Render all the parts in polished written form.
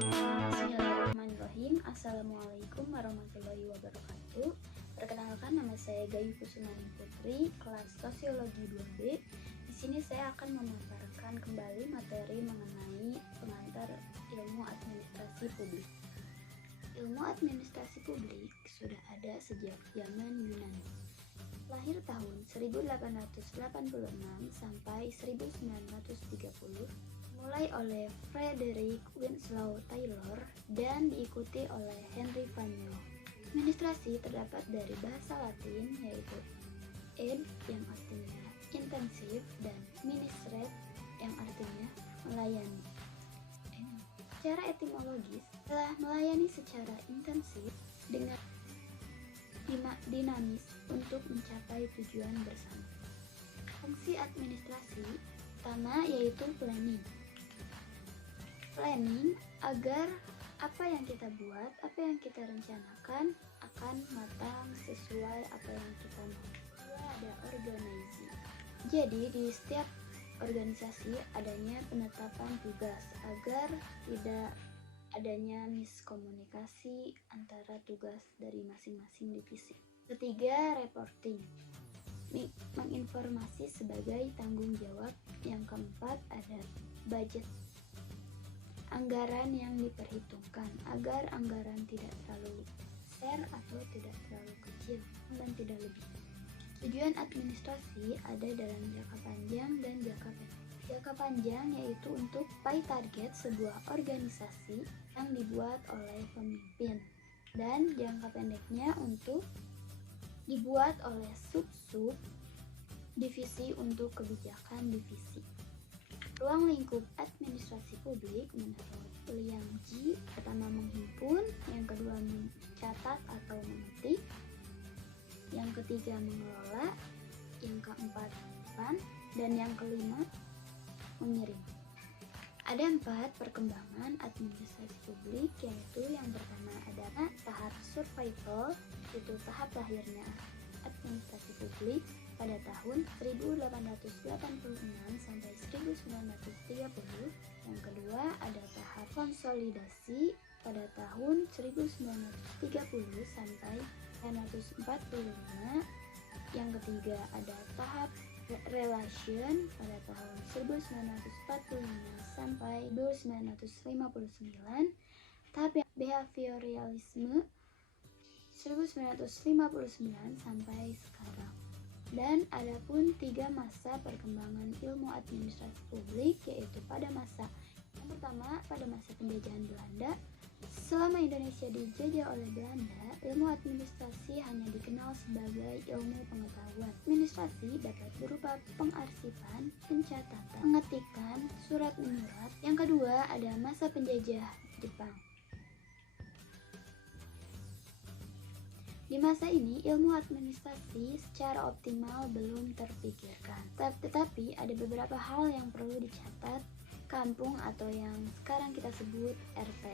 Bismillahirrahmanirrahim. Assalamualaikum warahmatullahi wabarakatuh. Perkenalkan, nama saya Gayu Kusumani Putri, kelas Sosiologi 2B. Di sini saya akan memaparkan kembali materi mengenai pengantar ilmu administrasi publik. Ilmu administrasi publik sudah ada sejak zaman Yunani. Lahir tahun 1886 sampai 1930, mulai oleh Frederick Winslow Taylor dan diikuti oleh Henry van Nyel. Administrasi terdapat dari bahasa Latin yaitu ed yang artinya intensif dan ministret yang artinya melayani. Secara etimologis, telah melayani secara intensif dengan dinamis untuk mencapai tujuan bersama. Fungsi administrasi pertama yaitu planning agar apa yang kita buat, apa yang kita rencanakan akan matang sesuai apa yang kita mau. Kedua, ada organizing. Jadi di setiap organisasi adanya penetapan tugas agar tidak adanya miskomunikasi antara tugas dari masing-masing divisi. Ketiga, reporting, menginformasi sebagai tanggung jawab. Yang keempat, ada budget, anggaran yang diperhitungkan agar anggaran tidak terlalu besar atau tidak terlalu kecil dan tidak lebih. Tujuan administrasi ada dalam jangka panjang dan jangka pendek. Jangka panjang yaitu untuk mencapai target sebuah organisasi yang dibuat oleh pemimpin, dan jangka pendeknya untuk dibuat oleh sub-sub divisi untuk kebijakan divisi. Ruang lingkup administrasi publik menurut William G. pertama menghimpun, yang kedua mencatat atau mengetik, yang ketiga mengelola, yang keempat menyimpan, dan yang kelima mengirim. Ada 4 perkembangan administrasi publik, yaitu yang pertama adalah tahap survival, yaitu tahap lahirnya administrasi publik pada tahun 1886 sampai 1930. Yang kedua ada tahap konsolidasi pada tahun 1930 sampai 1945. Yang ketiga ada tahap relation pada tahun 1945 sampai 1959. Tahap behavioralisme 1959 sampai sekarang. Dan adapun 3 masa perkembangan ilmu administrasi publik, yaitu pada masa yang pertama pada masa penjajahan Belanda. Selama Indonesia dijajah oleh Belanda, ilmu administrasi hanya dikenal sebagai ilmu pengetahuan. Administrasi dapat berupa pengarsipan, pencatatan, pengetikan, surat menyurat. Yang kedua ada masa penjajah Jepang. Di masa ini, ilmu administrasi secara optimal belum terpikirkan. Tetapi ada beberapa hal yang perlu dicatat kampung atau yang sekarang kita sebut RT.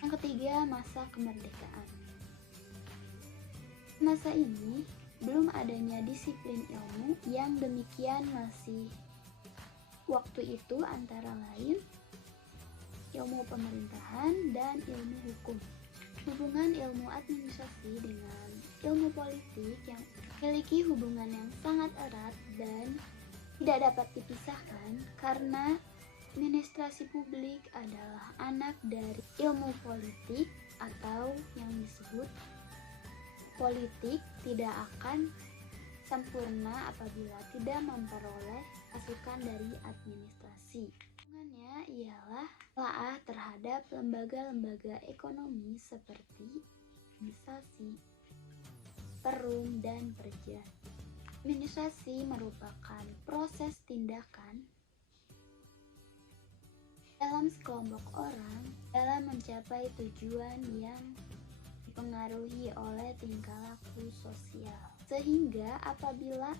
Yang ketiga, masa kemerdekaan. Masa ini, belum adanya disiplin ilmu yang demikian masih waktu itu antara lain ilmu pemerintahan dan ilmu hukum. Hubungan ilmu administrasi dengan ilmu politik yang memiliki hubungan yang sangat erat dan tidak dapat dipisahkan karena administrasi publik adalah anak dari ilmu politik, atau yang disebut politik tidak akan sempurna apabila tidak memperoleh masukan dari administrasi. Hubungannya ialah telaah terhadap lembaga-lembaga ekonomi seperti organisasi, perum, dan pekerja. Administrasi merupakan proses tindakan dalam sekelompok orang dalam mencapai tujuan yang dipengaruhi oleh tingkah laku sosial. Sehingga apabila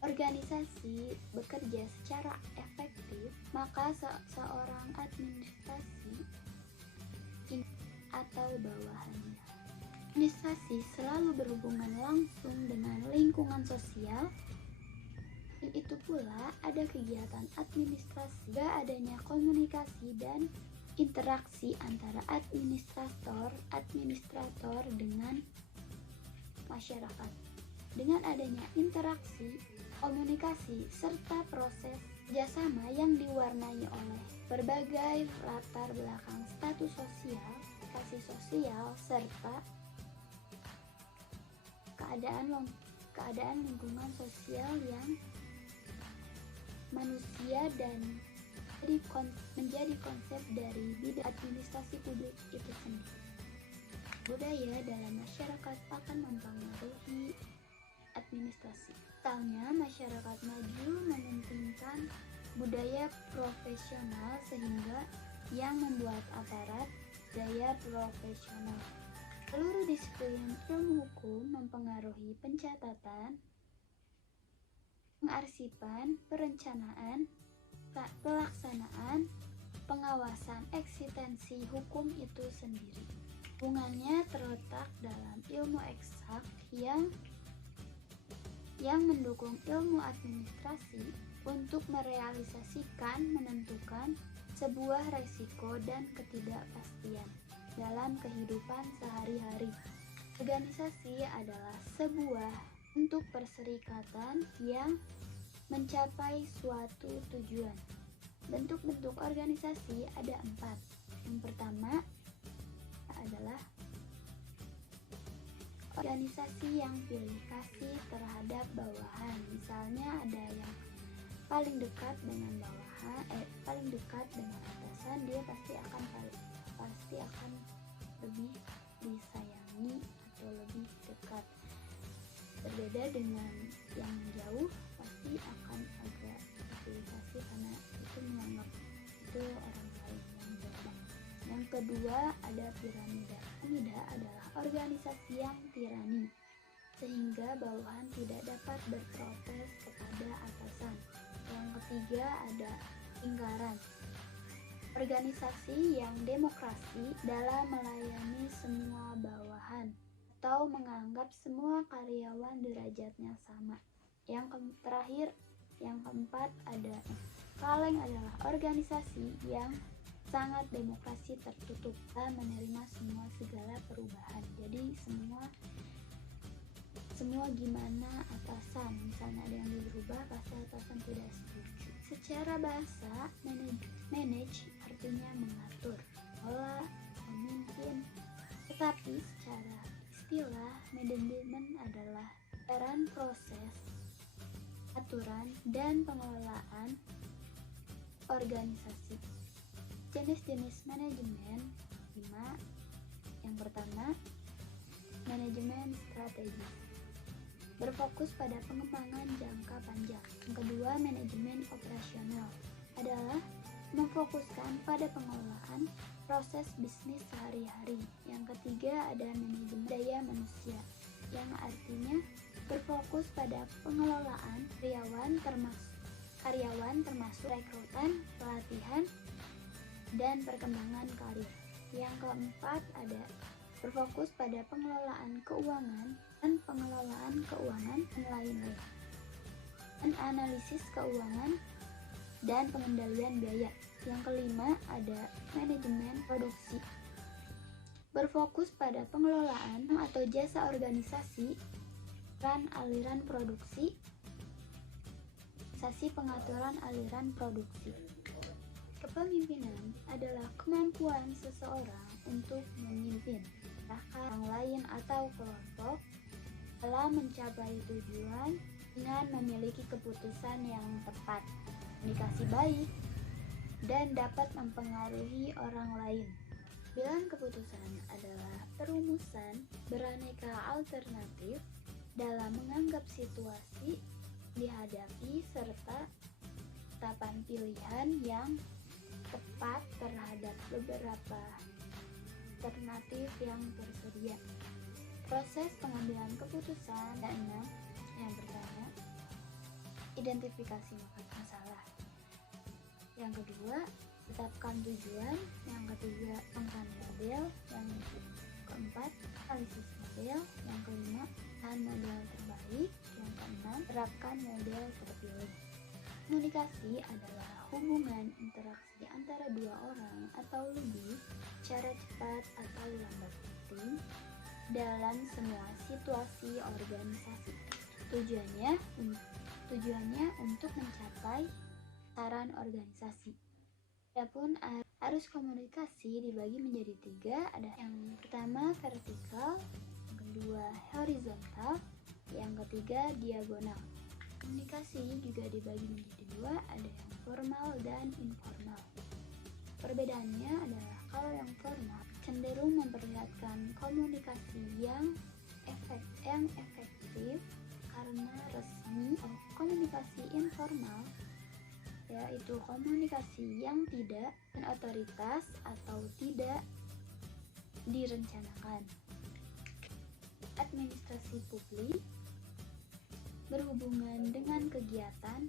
organisasi bekerja secara efektif, maka seorang administrasi atau bawahannya. Administrasi selalu berhubungan langsung dengan lingkungan sosial. Dan itu pula ada kegiatan administrasi, adanya komunikasi dan interaksi antara administrator dengan masyarakat. Dengan adanya interaksi, komunikasi, serta proses kerjasama yang diwarnai oleh berbagai latar belakang status sosial, kasih sosial, serta keadaan lingkungan sosial yang manusia dan menjadi konsep dari bidang administrasi publik itu sendiri. Budaya dalam masyarakat akan mempengaruhi administrasi. Misalnya, masyarakat maju mementingkan budaya profesional sehingga yang membuat aparat gaya profesional. Seluruh disiplin ilmu hukum mempengaruhi pencatatan, pengarsipan, perencanaan, pelaksanaan, pengawasan eksistensi hukum itu sendiri. Hubungannya terletak dalam ilmu eksak yang mendukung ilmu administrasi untuk merealisasikan, menentukan sebuah resiko dan ketidakpastian dalam kehidupan sehari-hari. Organisasi adalah sebuah bentuk perserikatan yang mencapai suatu tujuan. Bentuk-bentuk organisasi ada 4. Yang pertama adalah organisasi yang pilih kasih terhadap bawahan. Misalnya ada yang paling dekat dengan paling dekat dengan atasan, dia pasti akan lebih disayangi atau lebih dekat. Berbeda dengan yang jauh, pasti akan agak dipilih kasih karena itu menganggap itu orang lain yang jauh. Yang kedua ada piramida. Piramida adalah organisasi yang tirani, sehingga bawahan tidak dapat berprotes kepada atasan. Yang ketiga ada lingkaran. Organisasi yang demokrasi dalam melayani semua bawahan atau menganggap semua karyawan derajatnya sama. Yang terakhir, yang keempat ada kaleng adalah organisasi yang sangat demokrasi tertutup dan menerima segala perubahan. Jadi semua gimana atasan, misalnya ada yang dirubah pasti atasan tidak setuju. Secara bahasa, manage artinya mengatur, olah, memimpin. Tetapi secara istilah, manajemen adalah peran proses, aturan, dan pengelolaan organisasi. Jenis-jenis manajemen 5. Yang pertama, manajemen strategis, berfokus pada pengembangan jangka panjang. Yang kedua, manajemen operasional adalah memfokuskan pada pengelolaan proses bisnis sehari-hari. Yang ketiga ada manajemen daya manusia, yang artinya berfokus pada pengelolaan karyawan termasuk rekrutan, pelatihan, dan perkembangan karir. Yang keempat ada berfokus pada pengelolaan keuangan dan pengelolaan keuangan dan lain-lain, dan analisis keuangan dan pengendalian biaya. Yang kelima ada manajemen produksi, berfokus pada pengelolaan atau jasa organisasi dan aliran produksi, pengaturan aliran produksi. Kepemimpinan adalah kemampuan seseorang untuk memimpin orang lain atau kelompok dalam mencapai tujuan dengan memiliki keputusan yang tepat, komunikasi baik, dan dapat mempengaruhi orang lain. Bilangan keputusan adalah perumusan beraneka alternatif dalam menganggap situasi dihadapi serta tahapan pilihan yang tepat terhadap beberapa alternatif yang tersedia. Proses pengambilan keputusan ada 6. Yang pertama, identifikasi masalah. Yang kedua, tetapkan tujuan. Yang ketiga, kembangkan model. Yang keempat, analisis model. Yang kelima, tahan model terbaik. Yang keenam, terapkan model terpilih. Komunikasi adalah hubungan interaksi antara dua orang atau lebih secara cepat atau lambat penting dalam semua situasi organisasi. Tujuannya untuk mencapai sasaran organisasi. Adapun arus komunikasi dibagi menjadi 3, ada yang pertama vertikal, yang kedua horizontal, yang ketiga diagonal. Komunikasi juga dibagi menjadi 2, ada yang formal dan informal. Perbedaannya adalah kalau yang formal cenderung memperlihatkan komunikasi yang efektif karena resmi. Komunikasi informal yaitu komunikasi yang tidak otoritas atau tidak direncanakan. Administrasi publik berhubungan dengan kegiatan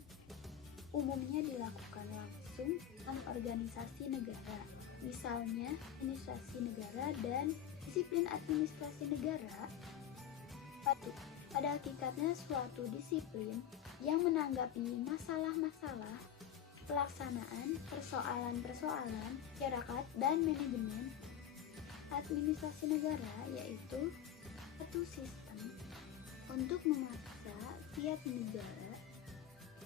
umumnya dilakukan langsung dalam organisasi negara. Misalnya, administrasi negara dan disiplin administrasi negara pada hakikatnya suatu disiplin yang menanggapi masalah-masalah pelaksanaan persoalan-persoalan masyarakat dan manajemen. Administrasi negara yaitu satu sistem untuk memaksa tiap negara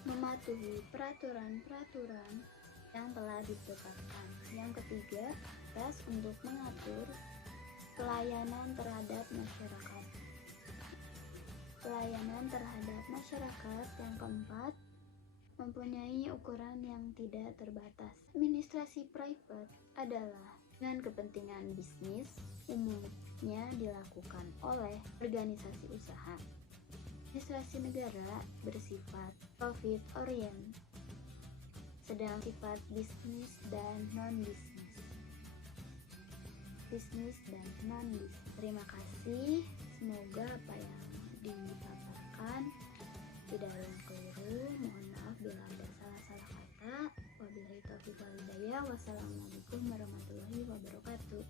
mematuhi peraturan-peraturan yang telah ditetapkan. Yang ketiga, tugas untuk mengatur pelayanan terhadap masyarakat. Yang keempat, mempunyai ukuran yang tidak terbatas. Administrasi private adalah dengan kepentingan bisnis, umumnya dilakukan oleh organisasi usaha. Administrasi negara bersifat profit orient, sedang sifat bisnis dan non-bisnis. Terima kasih, semoga apa yang dipaparkan tidak ada yang keliru. Mohon maaf bila ada salah-salah kata. Wabillahi taufiq wal hidayah. Wassalamualaikum warahmatullahi wabarakatuh.